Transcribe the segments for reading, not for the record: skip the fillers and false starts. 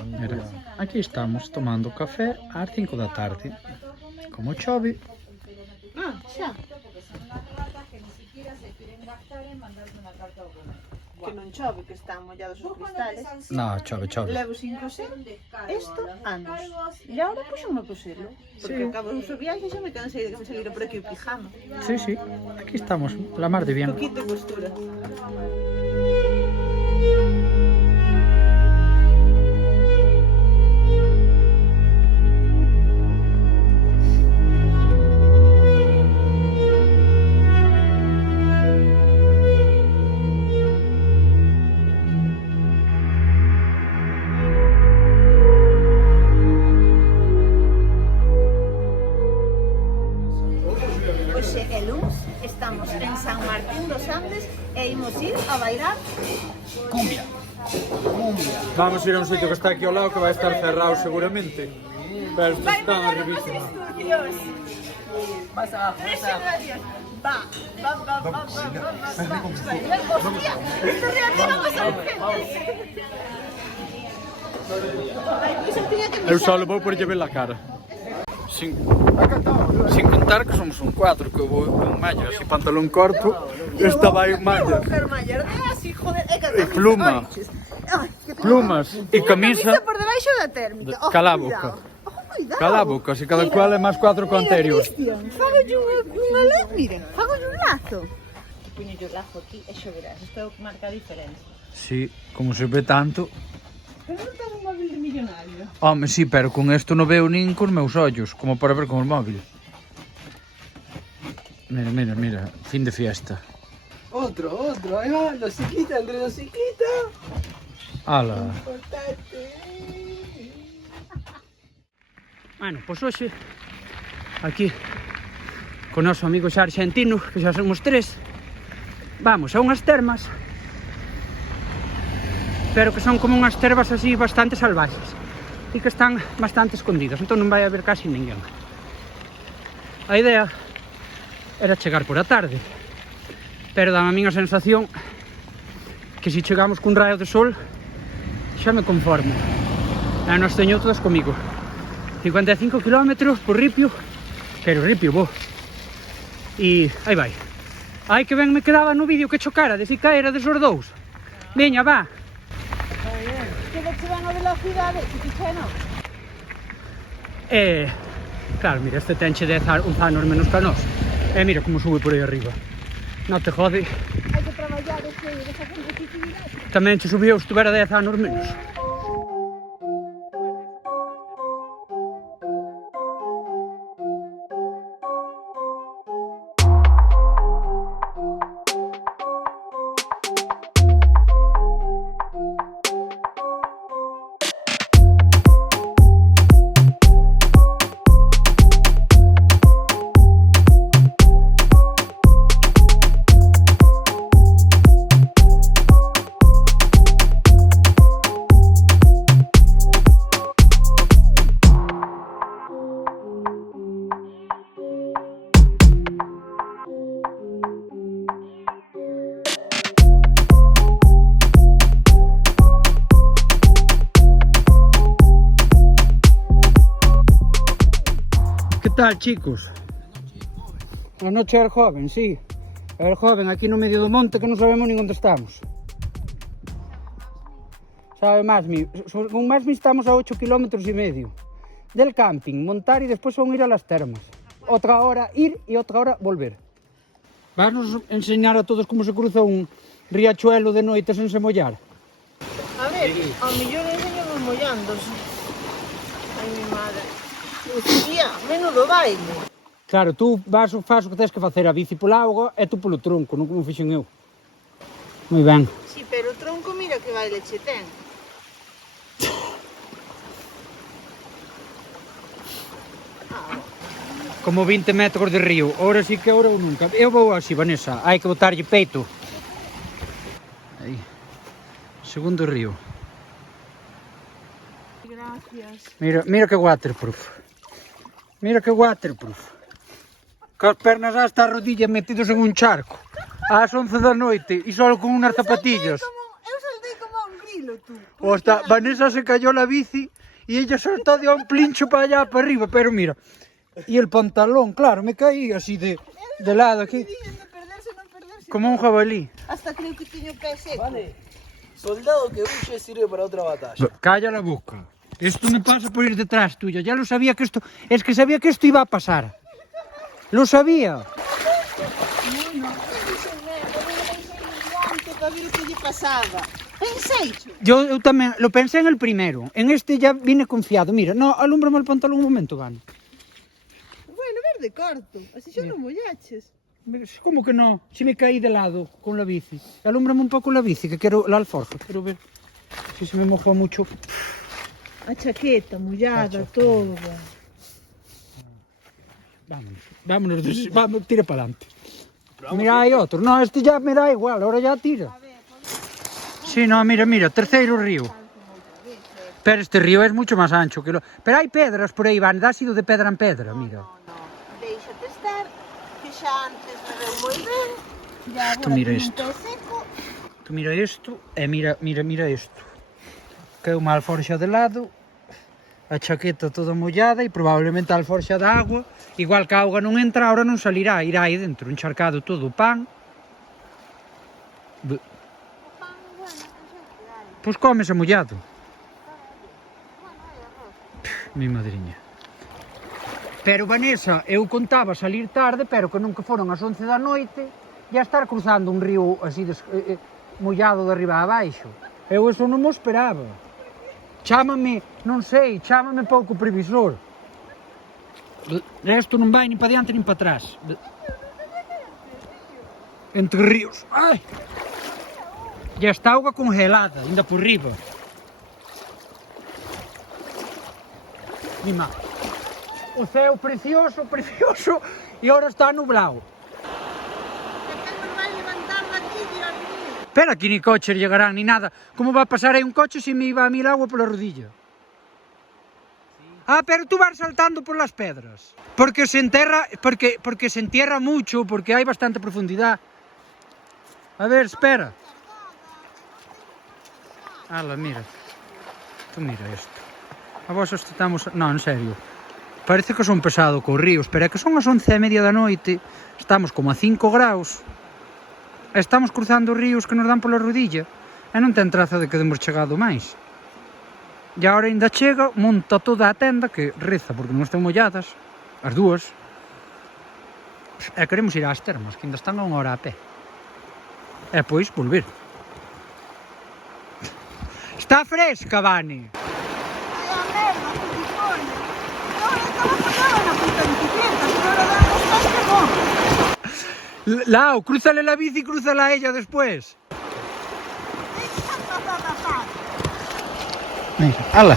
Mira, aquí estamos tomando café ás 5 da tarde. Como chove. Ah, xa. Que non chove, que están mollados os cristales. No, chove. Levo sin coser isto anos. E agora puxome a coselo. Porque acabo de un viaje e xa me cansei de que me saliera por aquí o pijama. Sí, aquí estamos, la mar de bien. Poquito de costura. Hoxe é luns, estamos en San Martín dos Andes e imos ir a bailar Cumbia. Vamos a ir a un sitio que está aquí ao lado que vai estar cerrado seguramente. Pero isto está na revista. Vas abajo. Va. Hostia, esto reacciona más a Eu só vou por lle ver a cara. Sin contar que somos un 4, que eu vou en mallas e pantalón corto, esta vai en mallas. E pluma. Plumas e camisa. por debaixo da térmica. Cala a boca. Cala a boca, se cada cual é máis 4 co anterior. Fágolle unha lazo, mira, fágolle un lazo. Puño o lazo aquí e xoverás, isto é o que marca a diferencia. Sí, como se ve tanto. Pero non ten un móvil de millonario. Home, sí, pero con isto non veo nin cos meus ollos, como para ver con o móvil. Mira, fin de fiesta. Otro, ahí va, los Siquita, entre los Siquita. Ala. Importante. Bueno, pois hoxe, aquí, con noso amigo xa argentino, que xa somos 3, vamos a unhas termas, pero que son como unhas termas así bastante salvaxes e que están bastante escondidas, entón non vai haber casi ninguén. A idea era chegar por a tarde, pero dá a miña sensación que se chegamos cun raio de sol xa me conformo. E nos teño todas comigo. 55 km por ripio, pero ripio bo. E aí vai. Ai que ben me quedaba no vídeo que chocara de si caera desos dous. Veña, va. Que de chegar na velocidade, que xa non. Claro, mira, este tenche 11 anos menos que a nós. Mira como sube por aí arriba. Non te jode. Hai que traballar esa competitividade. Tamén che subiu, estuvera 10 anos menos. ¿Qué tal, chicos? La noche del joven, sí. El joven aquí no medio do monte que non sabemos nin onde estamos. Sabe Masmi, con Masmi estamos a 8 km e medio del camping, montar e despois son ir a las termas. Outra hora ir e outra hora volver. Vas nos enseñar a todos como se cruza un riachuelo de noite sen se mollar? A ver, ao millón enseñamos mollándose. Ai, mi madre. Hostia, menudo baile. Claro, tú vas o faz o que tens que facer a bici pola auga e tú polo tronco, non como fixen eu. Moi ben. Sí, pero o tronco mira que baile che ten. Como 20 metros de río, ora sí que ora ou nunca. Eu vou así, Vanessa, hai que botarlle peito. Aí. Segundo río. Gracias. Mira que waterproof. Mira que waterproof. Cos pernas hasta a rodilla metidos en un charco. Ás 11 da noite e só con unhas zapatillas. Eu saltei como un grilo, tú. Hostia, Vanessa se cayó la bici y ella saltó de un plincho para allá, para arriba, pero mira. Y el pantalón, claro, me caí así de lado aquí, No perderse, no perderse. como un jabalí. Hasta creo que tengo pé seco. Vale. Soldado que huye sirve para otra batalla. Calla la boca. Esto me pasa por ir detrás tuya. Ya lo sabía que esto... Es que sabía que esto iba a pasar. Lo sabía. Para ver o que lle pasaba. Pensei. Yo también lo pensé en el primero. En este ya vine confiado. Mira, no, alúmbrame el pantalón un momento, Van. Bueno, verde corto. Así xa non mollaches. ¿Cómo que no? Si me caí de lado con la bici. Alúmbrame un poco la bici, que quiero la alforja. Quiero ver si se me mojó mucho. A chaqueta mollada, toda. Vámonos, vamos, tira para adelante. Mira, hay otro. No, este ya me da igual, ahora ya tira. Sí, no, mira, tercero río. Pero este río es mucho más ancho que lo... Pero hay pedras por ahí, Van, ha sido de pedra en pedra, mira. Déixate estar, que xa antes me veu moi ben. Ya agora Tú mira teño un isto. pé seco. Tú mira isto e mira isto. Que uma alforxa de lado, a chaqueta toda mollada e probablemente a alforxa de agua. Igual que a auga non entra, ahora non salirá, irá aí dentro, encharcado todo o pan. Pois cómese mollado. Mi madriña. Pero Vanessa, eu contaba salir tarde, pero que nunca foron as 11 da noite e a estar cruzando un río así mollado de arriba a abaixo. Eu eso non mo esperaba. Chámame, non sei, chámame pouco previsor. Isto non vai nin para diante nin para atrás. Entre ríos. Ai! E esta auga congelada, ainda por riba. Mima. O céu precioso, precioso, e ahora está nublado. Pero aquí ni coches llegarán ni nada. ¿Cómo va a pasar ahí un coche si me iba a mí el agua por la rodilla? Ah, pero tú vas saltando por las pedras. Porque se entierra, porque se entierra mucho, porque hay bastante profundidad. A ver, espera. Ala, mira. Tú mira esto. A vos estamos... No, en serio. Parece que son pesado cos ríos, pero é que son as 11:30 da noite. Estamos como a 5 graus. Estamos cruzando ríos que nos dan pola rodilla e non ten traza de que demos chegado máis. E agora ainda chega, monta toda a tenda que reza porque non están molladas, as dúas. E queremos ir ás termas, que ainda están a 1 hora a pé. E pois volver. Está fresca, Vani. Lau, crúzale la bici y crúzala a ella después. Mira, ala.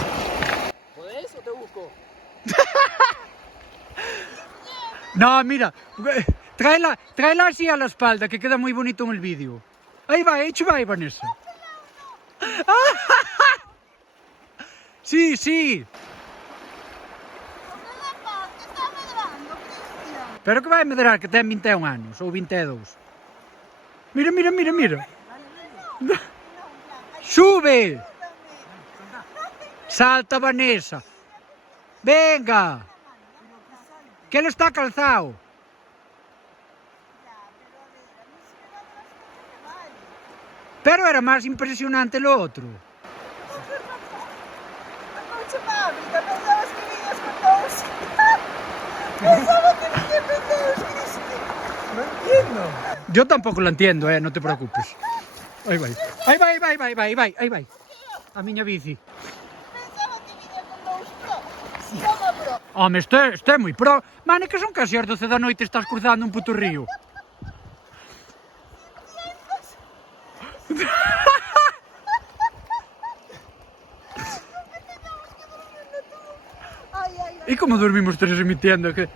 ¿Podés o te busco? No, mira, tráela así a la espalda, que queda muy bonito en el vídeo. Ahí va, hecho va, Vanessa. Sí, sí. Pero que vai medrar que ten 21 anos, ou 22. Mira, mira, mira, mira. Sube. Salta, Vanessa. Venga. Que él está calzado. Pero era más impresionante lo otro. No entiendo. Yo tampoco lo entiendo, no te preocupes. Ahí va, ahí va, ahí va, ahí va, ahí va, ahí va. A miña bici. Home, isto é moi pro. Mane, que son casi as 12 da noite estás cruzando un puto río. E como dormimos tres emitiendo? Que...